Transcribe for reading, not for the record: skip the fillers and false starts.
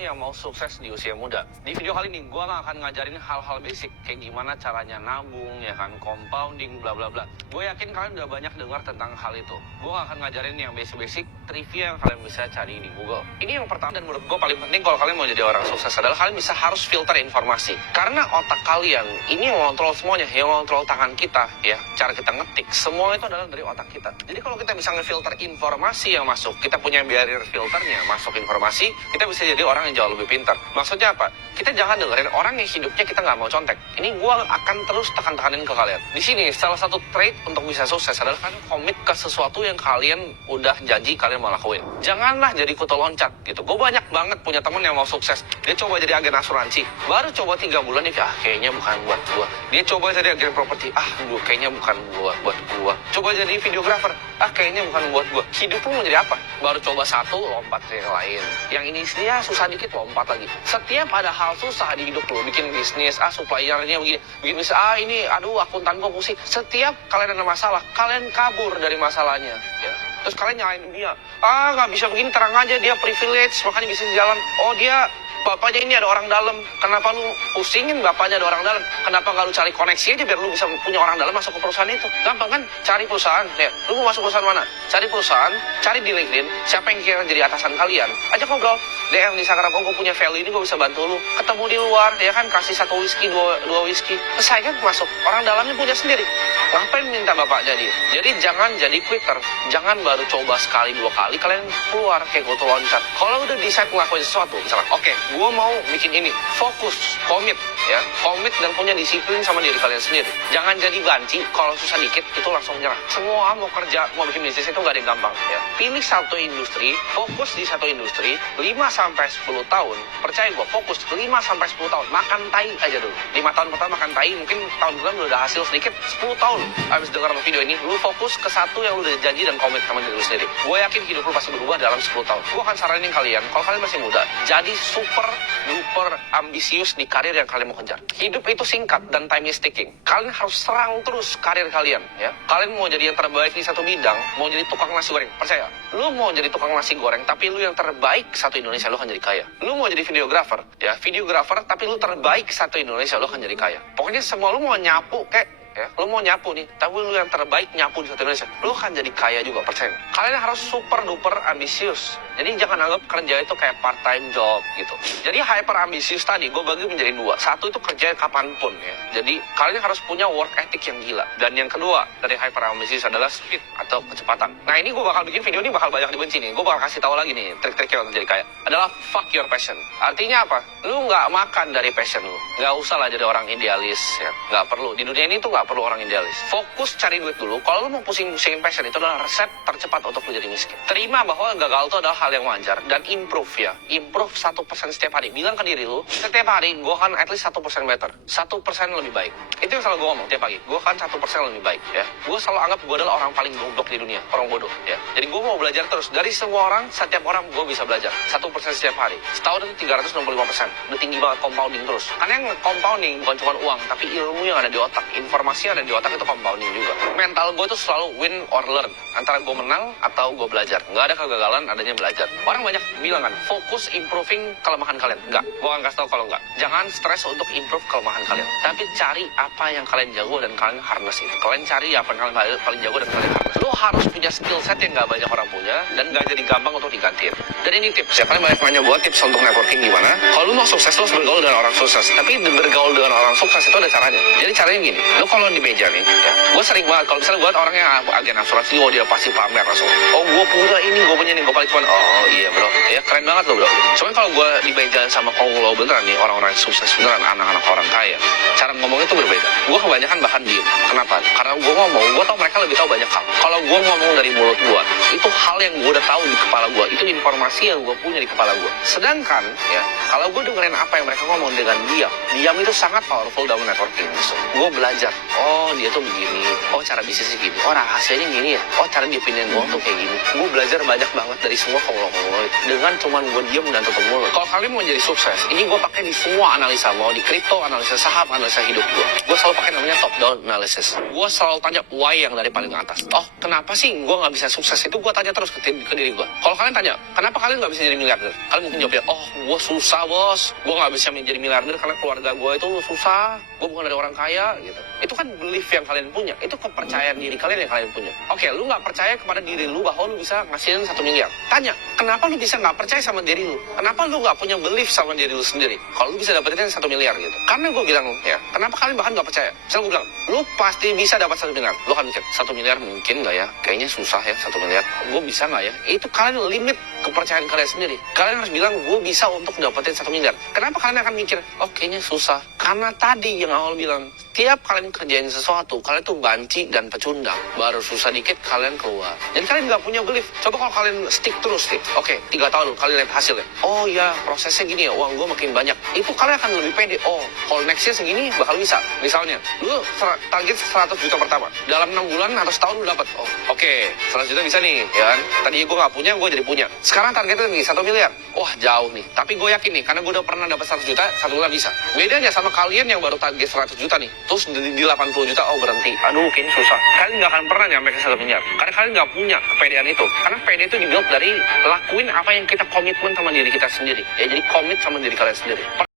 yang mau sukses di usia muda. Di video kali ini gue akan ngajarin hal-hal basic kayak gimana caranya nabung, ya kan, compounding, bla bla bla. Gue yakin kalian udah banyak dengar tentang hal itu. Gue akan ngajarin yang basic-basic trivia yang kalian bisa cari di Google. Ini yang pertama dan menurut gue paling penting kalau kalian mau jadi orang sukses adalah kalian bisa harus filter informasi. Karena otak kalian ini yang ngontrol semuanya, yang ngontrol tangan kita, ya, cara kita ngetik, semua itu adalah dari otak kita. Jadi kalau kita bisa ngefilter informasi yang masuk, kita punya barrier filternya, masuk informasi, kita bisa jadi orang yang jauh lebih pintar. Maksudnya apa? Kita jangan dengerin orang yang hidupnya kita nggak mau contek. Ini gue akan terus tekan-tekanin ke kalian. Di sini salah satu trait untuk bisa sukses adalah kalian komit ke sesuatu yang kalian udah janji kalian mau lakuin. Janganlah jadi kutu loncat gitu. Gue banyak banget punya temen yang mau sukses. Dia coba jadi agen asuransi, baru coba 3 bulan dia kayaknya bukan buat gue. Dia coba jadi agen properti, kayaknya bukan buat gue. Coba jadi videographer, kayaknya bukan buat gue. Hidup lu mau jadi apa? Baru coba satu, lompat ke yang lain. Yang ini dia susah dikit, lompat lagi. Setiap ada hal susah di hidup lo, bikin bisnis, suppliernya begini, bisnis, ini, akuntan gue pusing. Setiap kalian ada masalah, kalian kabur dari masalahnya, ya. Terus kalian nyalain dia, nggak bisa begini, terang aja dia privilege, makanya bisa jalan. Oh dia bapaknya ini ada orang dalam, kenapa lu pusingin bapaknya ada orang dalam? Kenapa nggak lu cari koneksi aja biar lu bisa punya orang dalam masuk ke perusahaan itu? Gampang kan? Cari perusahaan, ya. Lu mau masuk perusahaan mana? Cari perusahaan, cari di LinkedIn, siapa yang kira jadi atasan kalian? Ajak ngobrol, DM di Instagram, gue punya value ini, gue bisa bantu lu. Ketemu di luar, ya kan, kasih 1 whisky, 2 whisky. Selesai kan, masuk. Orang dalamnya punya sendiri. Ngapain minta bapaknya dia? Jadi jangan jadi quitter, jangan baru coba sekali 2 kali, kalian keluar kayak kutu loncat. Kalau udah decide ngelakuin sesuatu, misalnya, oke, gue mau bikin ini, fokus, komit, ya, komit dan punya disiplin sama diri kalian sendiri. Jangan jadi banci, kalau susah dikit itu langsung nyerah. Semua mau kerja, mau bikin bisnis itu gak ada yang gampang, ya. Pilih satu industri, fokus di satu industri, 5-10 tahun, percaya gue, fokus 5-10 tahun, makan tai aja dulu. 5 tahun pertama makan tai, mungkin tahun kedua udah hasil sedikit, 10 tahun habis dengar video ini, lu fokus ke satu yang lu udah janji dan komit sama diri lu sendiri. Gue yakin hidup lu pasti berubah dalam 10 tahun. Gue akan saranin kalian, kalau kalian masih muda, jadi super duper ambisius di karir yang kalian mau kejar. Hidup itu singkat dan time is ticking. Kalian harus serang terus karir kalian, ya. Kalian mau jadi yang terbaik di satu bidang, mau jadi tukang nasi goreng, percaya. Lu mau jadi tukang nasi goreng, tapi lu yang terbaik satu Indonesia, lu akan jadi kaya. Lu mau jadi videographer, ya, videographer, tapi lu terbaik satu Indonesia, lu akan jadi kaya. Pokoknya semua lu mau nyapu kayak, ya, lu mau nyapu nih, tapi lu yang terbaik nyapu di satu Indonesia, lu akan jadi kaya juga, percaya. Kalian harus super duper ambisius. Jadi jangan anggap kerja itu kayak part time job gitu. Jadi hyper ambisius tadi gue bagi menjadi 2. Satu itu kerja kapanpun, ya. Jadi kalian harus punya work ethic yang gila. Dan yang kedua dari hyper ambisius adalah speed atau kecepatan. Nah ini gue bakal bikin video ini bakal banyak dibenci nih. Gue bakal kasih tahu lagi nih trik-triknya untuk jadi kaya. Adalah fuck your passion. Artinya apa? Lu nggak makan dari passion lu. Nggak usah lah jadi orang idealis, ya. Nggak perlu. Di dunia ini tuh nggak perlu orang idealis. Fokus cari duit dulu. Kalau lu mau pusing-pusingin passion, itu adalah resep tercepat untuk lu jadi miskin. Terima bahwa gagal itu adalah hal yang wajar dan improve, ya. Improve 1% setiap hari. Bilang ke diri lu, setiap hari gue akan at least 1% better. 1% lebih baik. Itu yang selalu gue ngomong tiap pagi. Gue akan 1% lebih baik, ya. Gue selalu anggap gue adalah orang paling goblok di dunia, orang bodoh, ya. Jadi gue mau belajar terus. Dari semua orang, setiap orang gue bisa belajar. 1% setiap hari. Setahun itu 365%. Udah tinggi banget, compounding terus. Karena yang compounding bukan cuma uang, tapi ilmu yang ada di otak, informasi yang ada di otak itu compounding juga. Mental gue tuh selalu win or learn. Antara gue menang atau gue belajar. Nggak ada kegagalan, adanya belajar. Orang banyak bilang kan, fokus improving kelemahan kalian. Enggak, gue akan kasih tau kalau enggak. Jangan stres untuk improve kelemahan kalian. Tapi cari apa yang kalian jago dan kalian harness itu. Kalian cari apa yang kalian paling jago dan kalian harness. Lo harus punya skill set yang nggak banyak orang punya dan nggak jadi gampang untuk digantiin. Dan ini tips ya, kalian banyak nanya buat tips untuk networking gimana. Kalau lo mau sukses, lo harus bergaul dengan orang sukses. Tapi bergaul dengan orang sukses itu ada caranya. Jadi caranya gini, lo kalau di meja nih, ya, gue sering banget kalau misalnya buat orang yang agen asuransi, dia pasti pamer langsung. Oh gue punya ini, gue punya ini, gue paling cuman, oh iya bro, ya keren banget lo bro. Cuman kalau gue di meja sama konglo beneran nih, orang-orang yang sukses beneran, anak-anak orang kaya, cara ngomongnya tuh berbeda. Gue kebanyakan bahkan diem. Kenapa? Karena gue ngomong, gue tau mereka lebih tahu banyak hal. Kalau gue ngomong dari mulut gue, itu hal yang gue udah tahu di kepala gue, itu informasi yang gue punya di kepala gue. Sedangkan ya, kalau gue dengerin apa yang mereka ngomong dengan diam itu sangat powerful dalam networking. So, gue belajar, oh dia tuh begini, oh cara bisnisnya gini, oh rahasianya gini ya, oh cara dia pindahin uang tuh kayak gini. Gue belajar banyak banget dari semua konglo-konglo itu dengan cuman gue diem dan tutup mulut. Kalau kalian mau jadi sukses, ini gue pakai di semua analisa, mau di kripto, analisa saham, analisa hidup gue. Gue selalu pakai namanya top down analysis. Gue selalu tanya why yang dari paling atas. Oh kenapa sih gue nggak bisa sukses, itu gue tanya terus ke diri gue. Kalau kalian tanya kenapa kalian nggak bisa jadi miliarder? Kalian mungkin jawabnya, oh gue susah bos, gue nggak bisa jadi miliarder karena keluarga gue itu susah, gue bukan dari orang kaya gitu. Itu kan belief yang kalian punya, itu kepercayaan diri kalian yang kalian punya. Oke, lu nggak percaya kepada diri lu bahwa lu bisa ngasihin 1 miliar. Tanya, kenapa lu bisa nggak percaya sama diri lu? Kenapa lu nggak punya belief sama diri lu sendiri? Kalau lu bisa dapetin 1 miliar gitu. Karena gue bilang, ya, kenapa kalian bahkan nggak percaya? Misalnya gue bilang, lu pasti bisa dapat 1 miliar. Lu akan mikir, 1 miliar mungkin nggak ya? Kayaknya susah ya 1 miliar. Gue bisa nggak ya? Itu kalian limit kepercayaan kalian sendiri. Kalian harus bilang, gue bisa untuk dapetin 1 miliar. Kenapa kalian akan mikir, oh kayaknya susah? Karena tadi yang awal bilang, tiap kalian kerjain sesuatu, kalian tuh banci dan pecundang. Baru susah dikit, kalian keluar. Dan kalian nggak punya belief. Coba kalau kalian stick terus nih. Oke, 3 tahun kalian lihat hasilnya. Oh ya, prosesnya gini ya, uang gue makin banyak. Itu kalian akan lebih pede. Oh, kalau next year segini bakal bisa. Misalnya, lu target 100 juta pertama. Dalam 6 bulan atau setahun lu dapat. Oh, oke, 100 juta bisa nih, ya kan? Tadi gue nggak punya, gue jadi punya. Sekarang targetnya nih 1 miliar. Wah, jauh nih. Tapi gue yakin nih, karena gue udah pernah dapat 100 juta, 1 bulan bisa. Bedanya sama kalian yang baru target 100 juta nih. Terus di 80 juta, oh berhenti. Aduh, kayaknya susah. Kalian nggak akan pernah nyampe ke 1 miliar. Karena kalian nggak punya kepedean itu. Karena pede itu dibuild dari lakuin apa yang kita komitmen sama diri kita sendiri. Ya, jadi komit sama diri kalian sendiri.